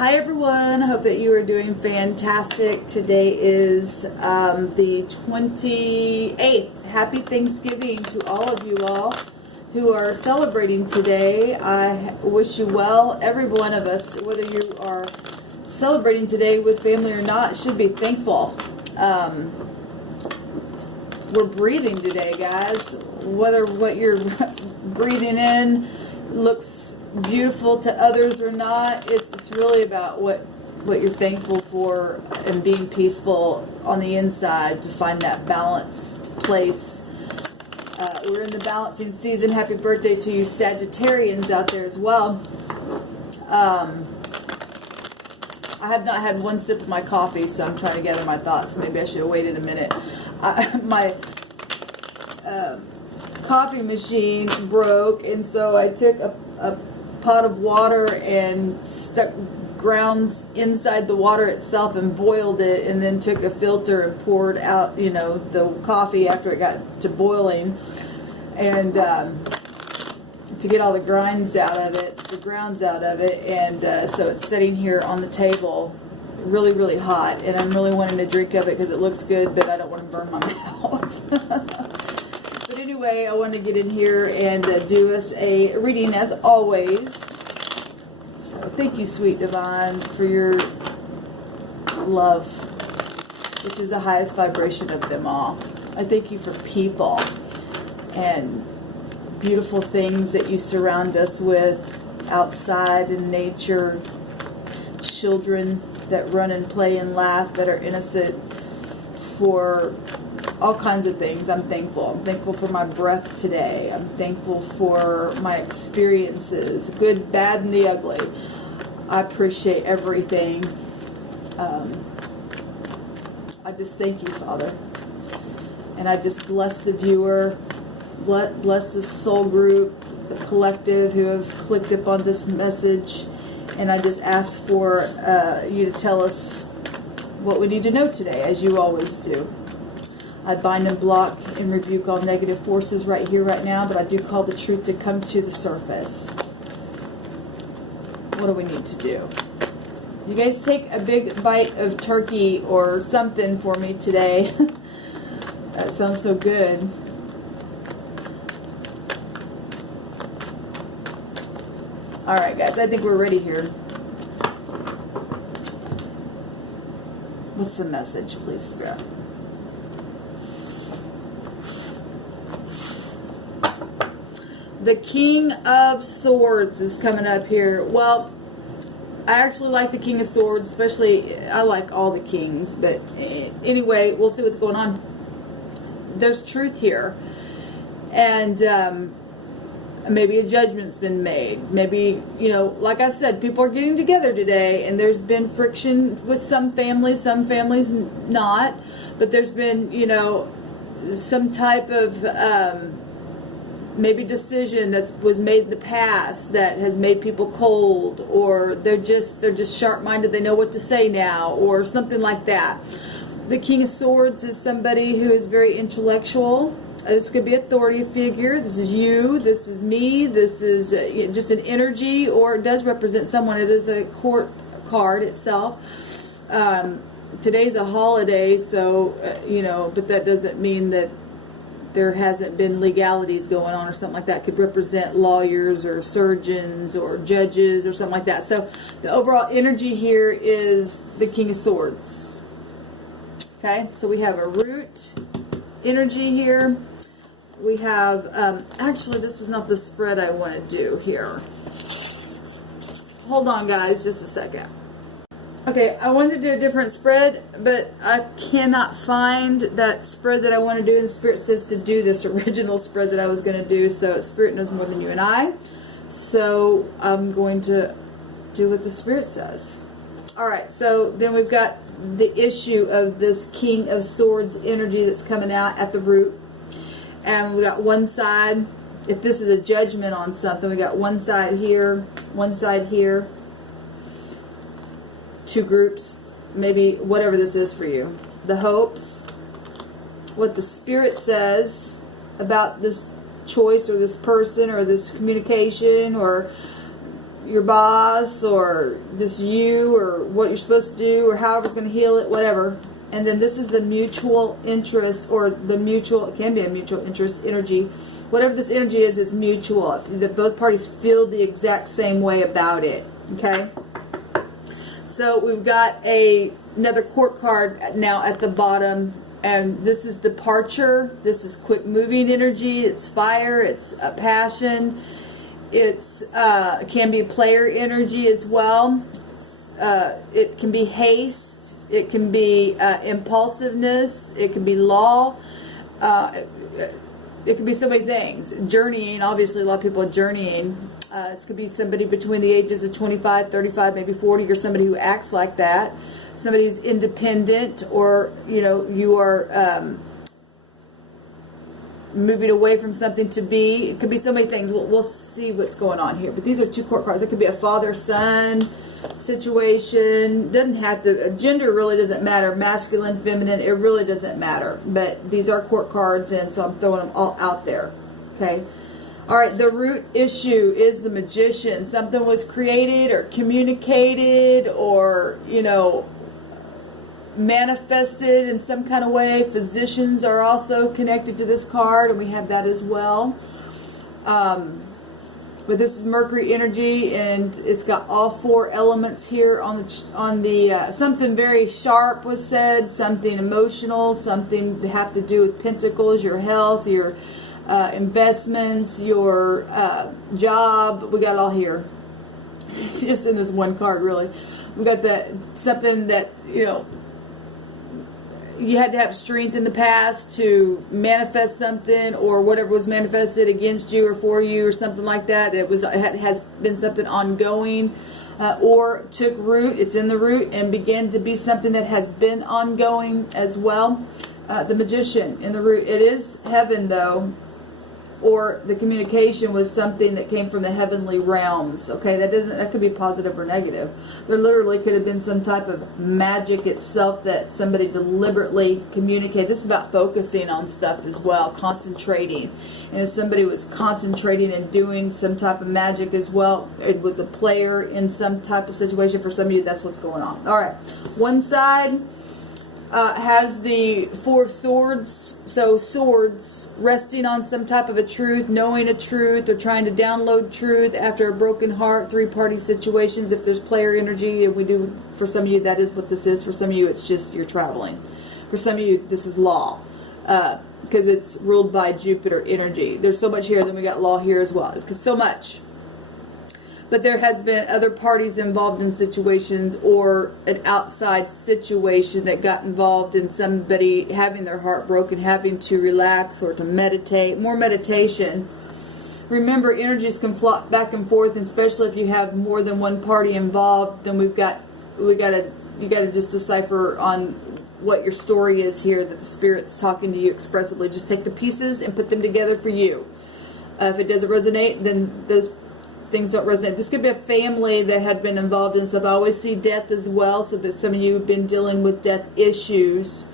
Hi everyone, I hope that you are doing fantastic. Today is the 28th. Happy Thanksgiving to all of you all who are celebrating today. I wish you well. Every one of us, whether you are celebrating today with family or not, should be thankful. We're breathing today, guys. Whether what you're breathing in looks beautiful to others or not, it's really about what you're thankful for and being peaceful on the inside to find that balanced place. We're in the balancing season. Happy birthday to you Sagittarians out there as well. I have not had one sip of my coffee, so I'm trying to gather my thoughts. Maybe I should have waited a minute. My coffee machine broke, and so I took a pot of water and stuck grounds inside the water itself and boiled it, and then took a filter and poured out, you know, the coffee after it got to boiling, and to get all the grounds out of it, and so it's sitting here on the table, really, really hot, and I'm really wanting to drink of it because it looks good, but I don't want to burn my mouth. But anyway, I want to get in here and do us a reading as always. So thank you, sweet divine, for your love, which is the highest vibration of them all. I thank you for people and beautiful things that you surround us with outside in nature, children that run and play and laugh, that are innocent, for all kinds of things. I'm thankful. I'm thankful for my breath today. I'm thankful for my experiences, good, bad, and the ugly. I appreciate everything. I just thank you, Father. And I just bless the viewer, bless the soul group, the collective who have clicked up on this message. And I just ask for you to tell us what we need to know today, as you always do. I bind and block and rebuke all negative forces right here, right now, but I do call the truth to come to the surface. What do we need to do? You guys take a big bite of turkey or something for me today. That sounds so good. Alright guys, I think we're ready here. What's the message, please, Spirit? The King of Swords is coming up here. Well, I actually like the King of Swords, especially, I like all the kings, but anyway, we'll see what's going on. There's truth here, and maybe a judgment's been made. Maybe, you know, like I said, people are getting together today, and there's been friction with some families not, but there's been, you know, some type of maybe decision that was made in the past that has made people cold, or they're just sharp-minded, they know what to say now, or something like that. The King of Swords is somebody who is very intellectual. This could be an authority figure. This is you. This is me. This is just an energy, or it does represent someone. It is a court card itself. Today's a holiday, so, you know, but that doesn't mean that there hasn't been legalities going on or something like that. It could represent lawyers or surgeons or judges or something like that. So the overall energy here is the King of Swords. Okay, so we have a root energy here. We have, actually this is not the spread I want to do here. Hold on guys, just a second. Okay, I wanted to do a different spread, but I cannot find that spread that I want to do, and the Spirit says to do this original spread that I was going to do, so Spirit knows more than you and I, so I'm going to do what the Spirit says. Alright, so then we've got the issue of this King of Swords energy that's coming out at the root, and we got one side. If this is a judgment on something, we got one side here, one side here. Two groups, maybe whatever this is for you. The hopes, what the Spirit says about this choice or this person or this communication, or your boss or this you or what you're supposed to do or however it's going to heal it, whatever. And then this is the mutual interest, or the mutual, it can be a mutual interest energy. Whatever this energy is, it's mutual. That both parties feel the exact same way about it. Okay? So we've got another court card now at the bottom. And this is departure. This is quick moving energy. It's fire. It's passion. It's it can be player energy as well. It can be haste. It can be impulsiveness. It can be law. It can be so many things. Journeying. Obviously, a lot of people are journeying. This could be somebody between the ages of 25, 35, maybe 40, or somebody who acts like that. Somebody who's independent, or, you know, you are moving away from something to be. It could be so many things. We'll see what's going on here. But these are two court cards. It could be a father-son situation. Doesn't have to, gender really doesn't matter. Masculine, feminine, it really doesn't matter. But these are court cards, and so I'm throwing them all out there. Okay. All right, the root issue is the Magician. Something was created or communicated or, you know, manifested in some kind of way. Physicians are also connected to this card, and we have that as well. But this is Mercury energy, and it's got all four elements here on the something very sharp was said, something emotional, something that have to do with pentacles, your health, your investments, your job. We got it all here. Just in this one card, really. We got that something that, you know, you had to have strength in the past to manifest something, or whatever was manifested against you or for you or something like that. It has been something ongoing, or took root. It's in the root and began to be something that has been ongoing as well. The Magician in the root. It is heaven though, or the communication was something that came from the heavenly realms. Okay, that could be positive or negative. There literally could have been some type of magic itself that somebody deliberately communicated. This is about focusing on stuff as well, concentrating. And if somebody was concentrating and doing some type of magic as well, it was a player in some type of situation. For some of you, that's what's going on. All right, one side has the Four of Swords, so swords, resting on some type of a truth, knowing a truth, or trying to download truth after a broken heart, three-party situations. If there's player energy, and we do, for some of you, that is what this is. For some of you, it's just you're traveling. For some of you, this is law, because it's ruled by Jupiter energy. There's so much here, then we got law here as well, because so much. But there has been other parties involved in situations, or an outside situation that got involved in somebody having their heart broken, having to relax or to meditate. More meditation. Remember, energies can flop back and forth, and especially if you have more than one party involved, then you got to just decipher on what your story is here, that the Spirit's talking to you expressively. Just take the pieces and put them together for you. If it doesn't resonate, then those things don't resonate. This could be a family that had been involved in stuff. I always see death as well, so that some of you have been dealing with death issues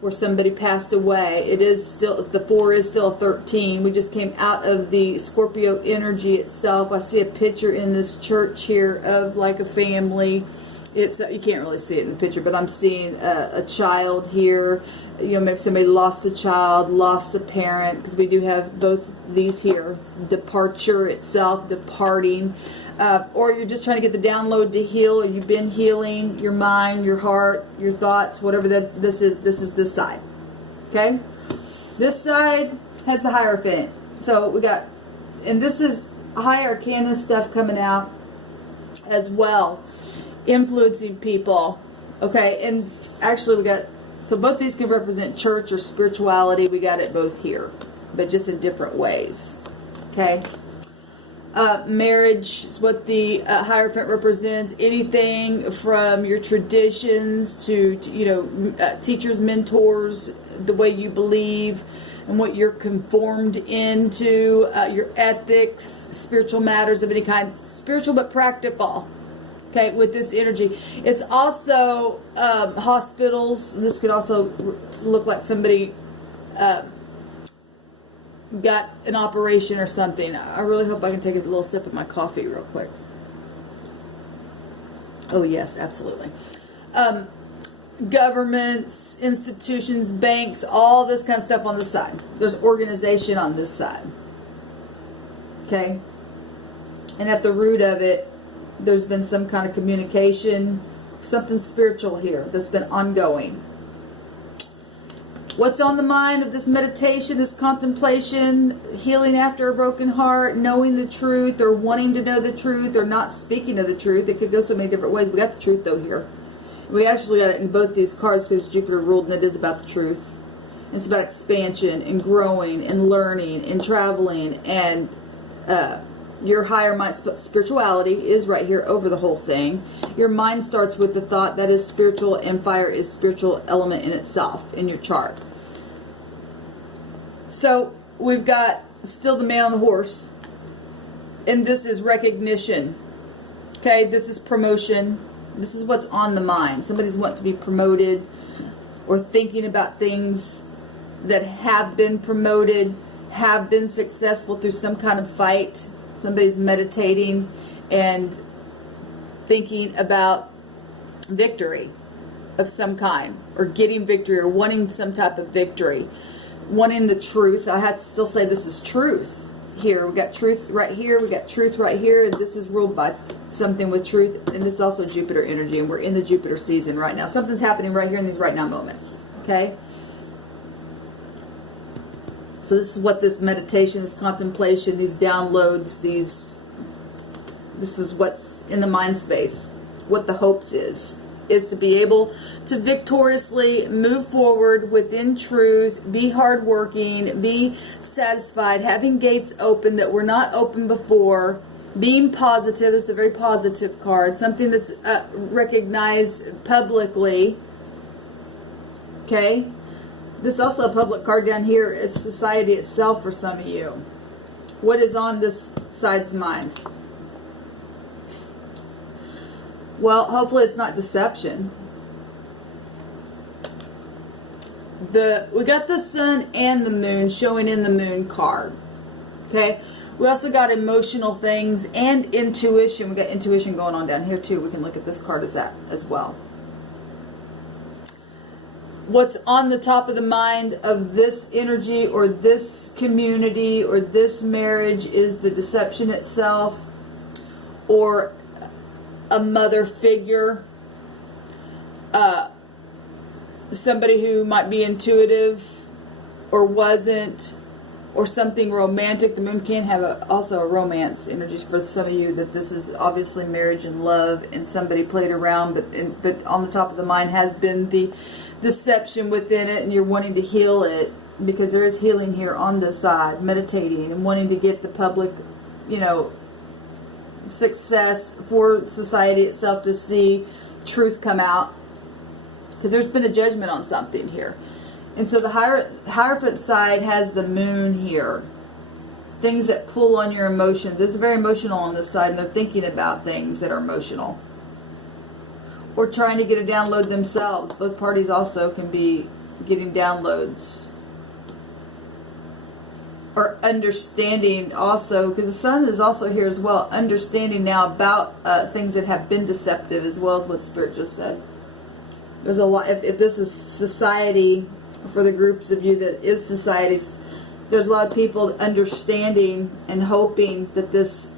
where somebody passed away. It is still, the 4 is still a 13. We just came out of the Scorpio energy itself. I see a picture in this church here of like a family. It's you can't really see it in the picture, but I'm seeing a child here. You know, maybe somebody lost a child, lost a parent, because we do have both these here. Departure itself, departing, or you're just trying to get the download to heal, or you've been healing your mind, your heart, your thoughts, whatever that this is. This is this side. Okay, this side has the Hierophant. So we got, and this is high arcana stuff coming out as well, influencing people. Okay, and actually we got, so both these can represent church or spirituality. We got it both here, but just in different ways. Okay, marriage is what the Hierophant represents. Anything from your traditions to you know, teachers, mentors, the way you believe and what you're conformed into, your ethics, spiritual matters of any kind, spiritual but practical. Okay, with this energy. It's also hospitals. This could also look like somebody got an operation or something. I really hope I can take a little sip of my coffee real quick. Oh, yes, absolutely. Governments, institutions, banks, all this kind of stuff on the side. There's organization on this side. Okay? And at the root of it, there's been some kind of communication, something spiritual here that's been ongoing. What's on the mind of this meditation, this contemplation, healing after a broken heart, knowing the truth, or wanting to know the truth, or not speaking of the truth? It could go so many different ways. We got the truth, though, here. We actually got it in both these cards because Jupiter ruled, and it is about the truth. It's about expansion and growing and learning and traveling, and your higher mind, spirituality is right here over the whole thing. Your mind starts with the thought that is spiritual, and fire is spiritual element in itself in your chart. So we've got still the man on the horse, and this is recognition. Okay, this is promotion. This is what's on the mind. Somebody's wanting to be promoted, or thinking about things that have been promoted, have been successful through some kind of fight. Somebody's meditating and thinking about victory of some kind, or getting victory, or wanting some type of victory, wanting the truth. I have to still say this is truth here. We got truth right here, we got truth right here, and this is ruled by something with truth, and this is also Jupiter energy, and we're in the Jupiter season right now. Something's happening right here in these right now moments. Okay? So this is what this meditation, this contemplation, these downloads, this is what's in the mind space. What the hopes is to be able to victoriously move forward within truth, be hardworking, be satisfied, having gates open that were not open before, being positive. This is a very positive card, something that's recognized publicly. Okay? This is also a public card down here. It's society itself for some of you. What is on this side's mind? Well, hopefully it's not deception. We got the sun and the moon showing in the moon card. Okay? We also got emotional things and intuition. We got intuition going on down here too. We can look at this card as that as well. What's on the top of the mind of this energy, or this community, or this marriage, is the deception itself, or a mother figure, somebody who might be intuitive or wasn't, or something romantic. The moon can have also a romance energy for some of you, that this is obviously marriage and love, and somebody played around, but on the top of the mind has been the deception within it, and you're wanting to heal it, because there is healing here on this side, meditating and wanting to get the public, success for society itself to see truth come out, because there's been a judgment on something here. And so the Hierophant side has the moon here, things that pull on your emotions. It's very emotional on this side, and they're thinking about things that are emotional, or trying to get a download themselves. Both parties also can be getting downloads. Or understanding also, because the sun is also here as well, understanding now about things that have been deceptive, as well as what Spirit just said. There's a lot, if this is society, for the groups of you that is society, there's a lot of people understanding and hoping that this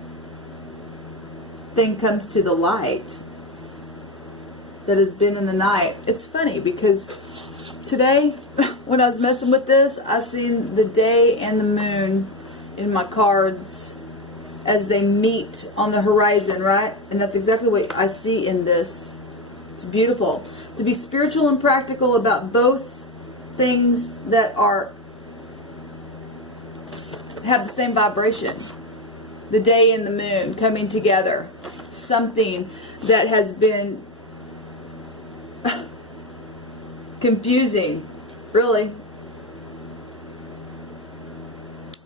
thing comes to the light that has been in the night. It's funny because today, when I was messing with this, I seen the day and the moon in my cards as they meet on the horizon, right? And that's exactly what I see in this. It's beautiful. To be spiritual and practical about both things that have the same vibration. The day and the moon coming together. Something that has been confusing, really.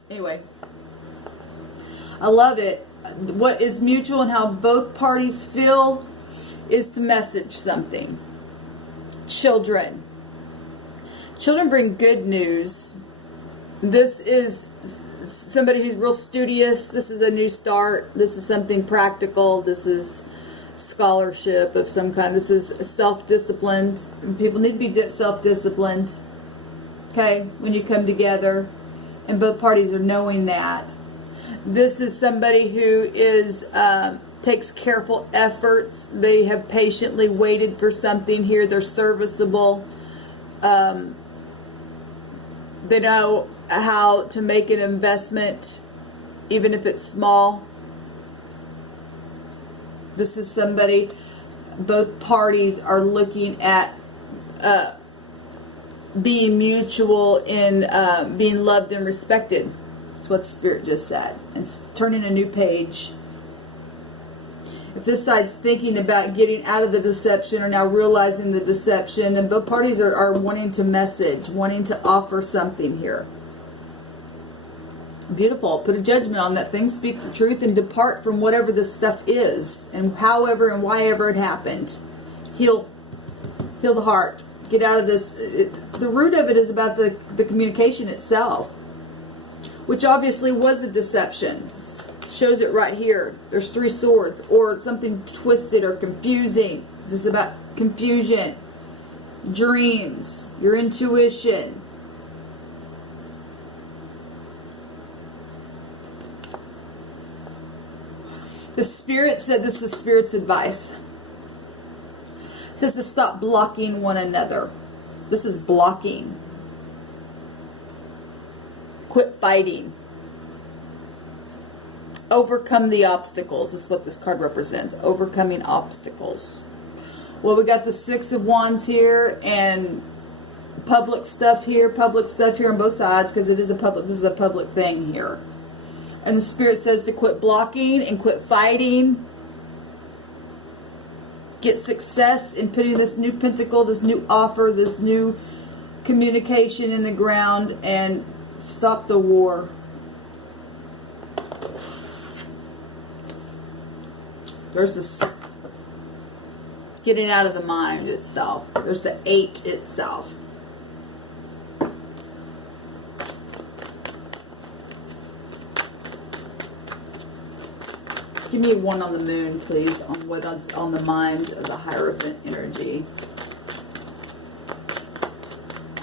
Anyway, I love it. What is mutual and how both parties feel is to message something. Children. Children bring good news. This is somebody who's real studious. This is a new start. This is something practical. This is scholarship of some kind. This is self-disciplined. People need to be self-disciplined, okay, when you come together, and both parties are knowing that. This is somebody who is takes careful efforts. They have patiently waited for something here. They're serviceable. They know how to make an investment, even if it's small. This is somebody, both parties are looking at being mutual in being loved and respected. That's what the Spirit just said. It's turning a new page. If this side's thinking about getting out of the deception or now realizing the deception, and both parties are wanting to message, wanting to offer something here. Beautiful. Put a judgment on that thing. Speak the truth and depart from whatever this stuff is and however and why ever it happened. Heal the heart. Get out of this. The root of it is about the communication itself, which obviously was a deception. Shows it right here. There's 3 swords, or something twisted or confusing. This is about confusion, dreams, your intuition. The Spirit said, this is Spirit's advice. It says to stop blocking one another. This is blocking. Quit fighting. Overcome the obstacles is what this card represents. Overcoming obstacles. Well, we got the 6 of Wands here and public stuff here on both sides, because this is a public thing here. And the Spirit says to quit blocking and quit fighting. Get success in putting this new pentacle, this new offer, this new communication in the ground, and stop the war. There's this getting out of the mind itself. There's the 8 itself. Give me 1 on the moon, please, on what's on the mind of the Hierophant energy.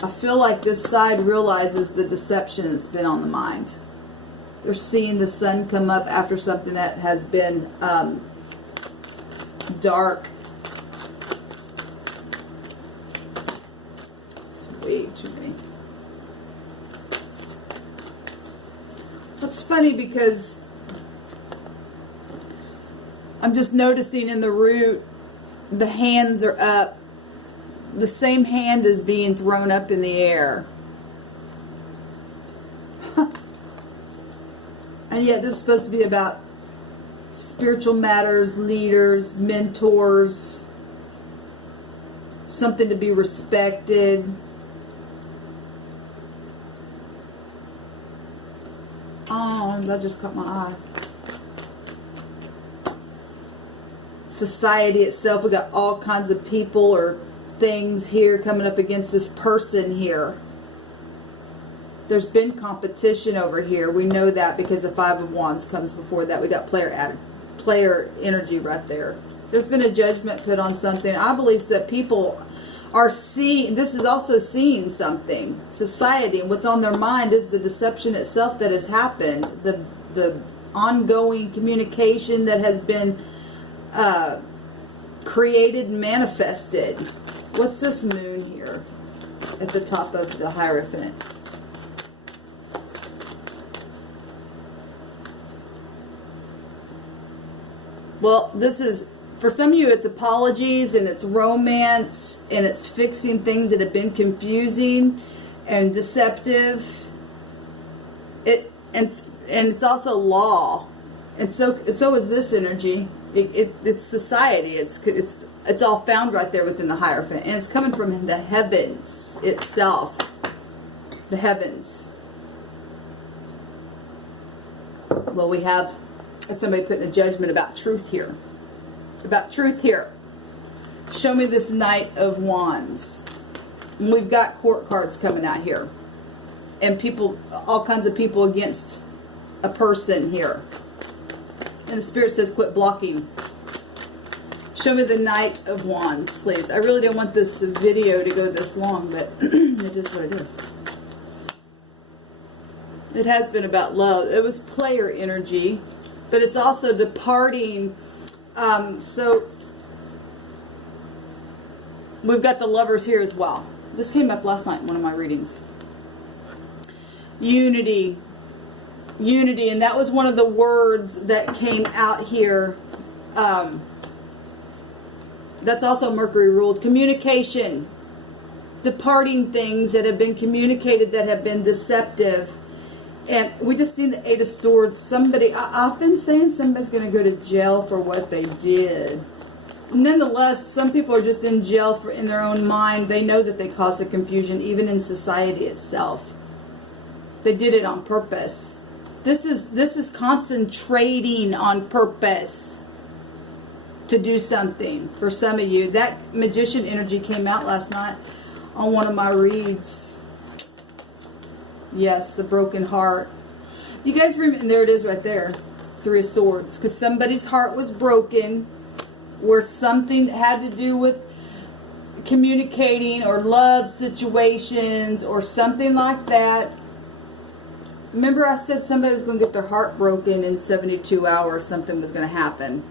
I feel like this side realizes the deception that's been on the mind. They're seeing the sun come up after something that has been dark. It's way too many. That's funny because I'm just noticing in the root, the hands are up. The same hand is being thrown up in the air. And yet this is supposed to be about spiritual matters, leaders, mentors, something to be respected. Oh, that just caught my eye. Society itself, we got all kinds of people or things here coming up against this person here. There's been competition over here. We know that because the 5 of Wands comes before that. We got player energy right there. There's been a judgment put on something. I believe that people are seeing, this is also seeing something. Society, and what's on their mind is the deception itself that has happened. The ongoing communication that has been created and manifested. What's this moon here at the top of the Hierophant? Well, this is, for some of you, it's apologies and it's romance and it's fixing things that have been confusing and deceptive. And it's also law, and so is this energy. It's society. It's all found right there within the Hierophant, and it's coming from the heavens itself. The heavens. Well, we have somebody putting a judgment about truth here. About truth here. Show me this Knight of Wands. And we've got court cards coming out here. And people, all kinds of people against a person here. And the Spirit says quit blocking. Show me the Knight of Wands, please. I really don't want this video to go this long, but it is what it is. It has been about love. It was player energy, but it's also departing. So we've got the Lovers here as well. This came up last night in one of my readings. Unity. Unity, and that was one of the words that came out here. That's also Mercury ruled. Communication. Departing things that have been communicated that have been deceptive. And we just seen the Eight of Swords. Somebody, I've been saying somebody's going to go to jail for what they did. Nonetheless, some people are just in jail for in their own mind. They know that they caused the confusion, even in society itself. They did it on purpose. This is concentrating on purpose to do something for some of you. That Magician energy came out last night on one of my reads. Yes, the broken heart. You guys remember, and there it is right there, Three of Swords. Because somebody's heart was broken, where something had to do with communicating or love situations or something like that. Remember I said somebody was going to get their heart broken in 72 hours. Something was going to happen.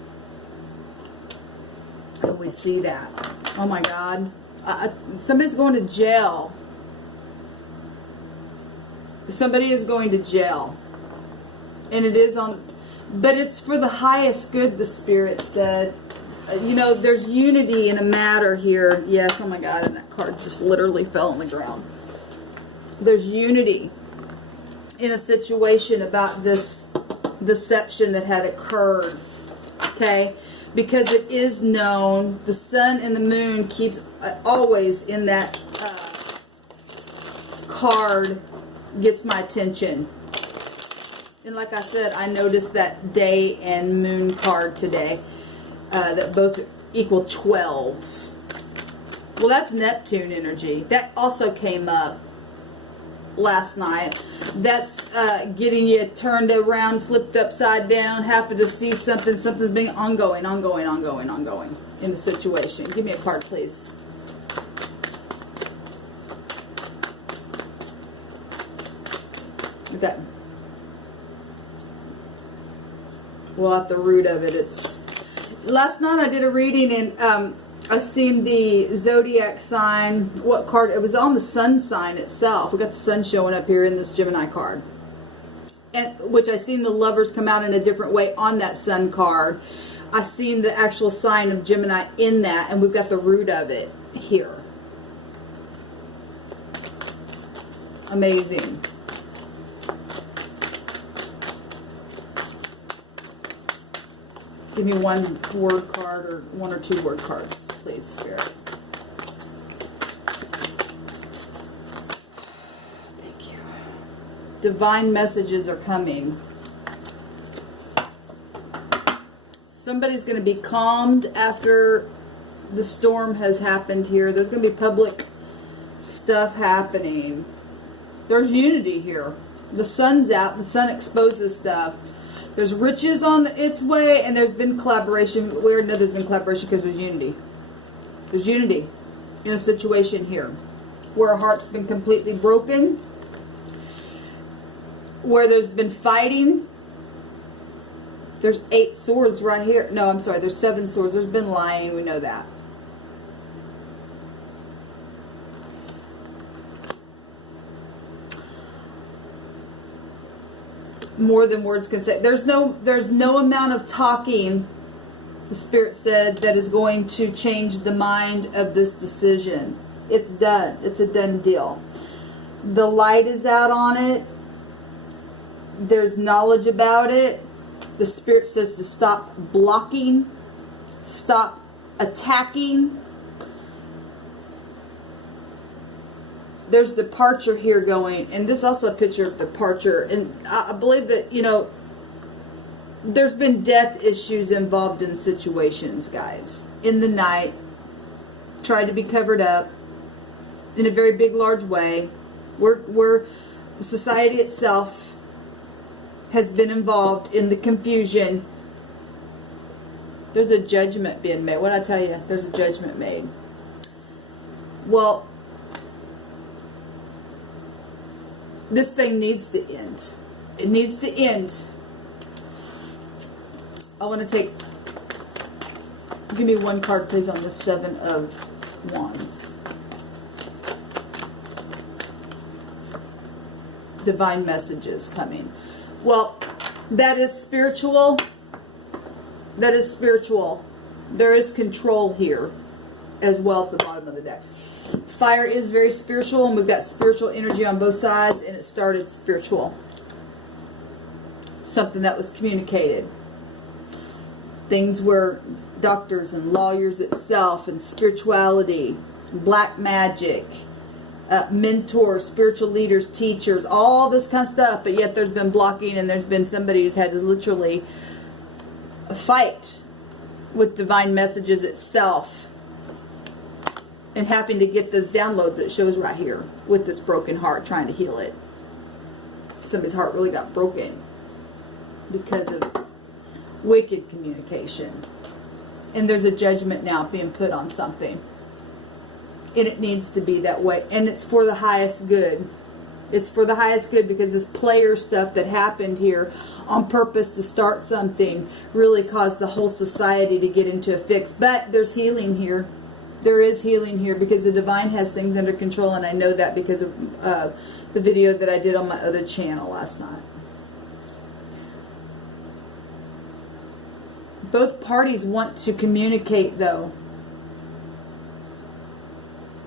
And we see that. Oh my God. Somebody's going to jail. Somebody is going to jail. And it is on... But it's for the highest good, the Spirit said. You know, there's unity in a matter here. Yes, oh my God. And that card just literally fell on the ground. There's unity in a situation about this deception that had occurred. Okay? Because it is known, the sun and the moon keeps always in that card gets my attention. And like I said, I noticed that day and moon card today, that both equal 12. Well, that's Neptune energy. That also came up last night. That's getting you turned around, flipped upside down, having to see something. Something's being ongoing in the situation. Give me a card, please. Okay. Well, at the root of it, it's... Last night I did a reading and I seen the zodiac sign. What card? It was on the sun sign itself. We got the sun showing up here in this Gemini card. And which I seen the Lovers come out in a different way on that sun card. I seen the actual sign of Gemini in that, and we've got the root of it here. Amazing. Give me one word card or one or two word cards, please, Spirit. Thank you. Divine messages are coming. Somebody's going to be calmed after the storm has happened here. There's going to be public stuff happening. There's unity here. The sun's out. The sun exposes stuff. There's riches on its way, and there's been collaboration. We already know there's been collaboration because there's unity. There's unity in a situation here where a heart's been completely broken, where there's been fighting. There's 8 swords right here. No, I'm sorry. There's 7 swords. There's been lying. We know that. More than words can say. There's no amount of talking, the Spirit said, that is going to change the mind of this decision. It's done. It's a done deal. The light is out on it. There's knowledge about it. The Spirit says to stop blocking, stop attacking. There's departure here going, and this is also a picture of departure. And I believe that, you know, there's been death issues involved in situations, guys. In the night, tried to be covered up in a very big, large way. Where society itself has been involved in the confusion There's a judgment being made. What I tell you? There's a judgment made. Well, this thing needs to end. It needs to end. I want to take... Give me one card, please, on the Seven of Wands. Divine messages coming. Well, that is spiritual. That is spiritual. There is control here as well at the bottom of the deck. Fire is very spiritual, and we've got spiritual energy on both sides, and it started spiritual. Something that was communicated. Things were doctors and lawyers itself, and spirituality, black magic, mentors, spiritual leaders, teachers, all this kind of stuff, but yet there's been blocking, and there's been somebody who's had to literally fight with divine messages itself, and having to get those downloads. It shows right here with this broken heart, trying to heal it. Somebody's heart really got broken because of wicked communication, and there's a judgment now being put on something, and it needs to be that way, and it's for the highest good. It's for the highest good, because this player stuff that happened here on purpose to start something really caused the whole society to get into a fix. But there's healing here. There is healing here, because the divine has things under control, and I know that because of the video that I did on my other channel last night. Both parties want to communicate, though.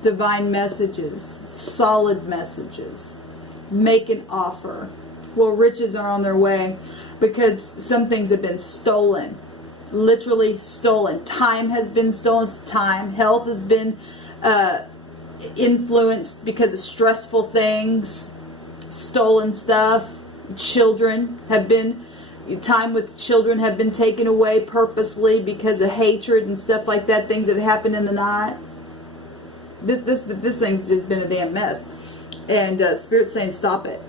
Divine messages, solid messages. Make an offer. Well, riches are on their way, because some things have been stolen. Literally stolen. Time has been stolen. Time. Health has been influenced because of stressful things. Stolen stuff. Children have been... Time with children have been taken away purposely because of hatred and stuff like that. Things that happened in the night. This thing's just been a damn mess. And Spirit's saying, stop it.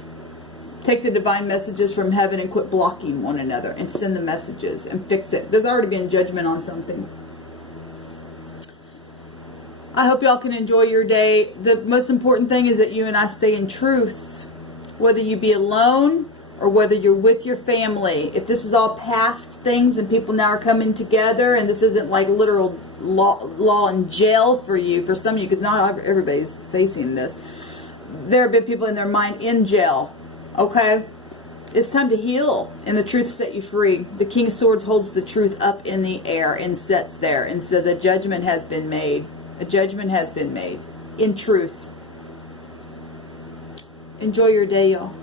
Take the divine messages from heaven and quit blocking one another, and send the messages and fix it. There's already been judgment on something. I hope y'all can enjoy your day. The most important thing is that you and I stay in truth. Whether you be alone or whether you're with your family. If this is all past things and people now are coming together, and this isn't like literal law and jail for you, for some of you, because not everybody's facing this. There have been people in their mind in jail. Okay? It's time to heal, and the truth set you free. The King of Swords holds the truth up in the air and sits there and says a judgment has been made. A judgment has been made in truth. Enjoy your day, y'all.